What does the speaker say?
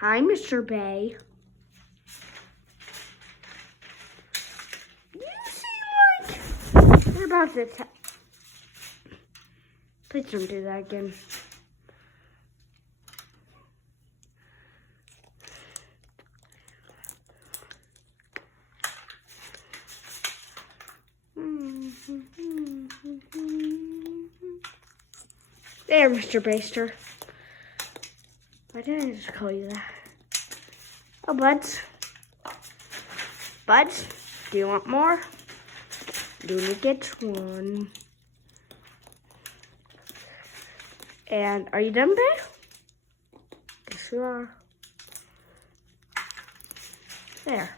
Hi, Mr. Bay. You seem like you're about to attack. Please don't do that again. There, Mr. Baster. Why did I just call you that? Oh, Buds. Buds, do you want more? You only get one. And are you done, babe? Yes, you are. There.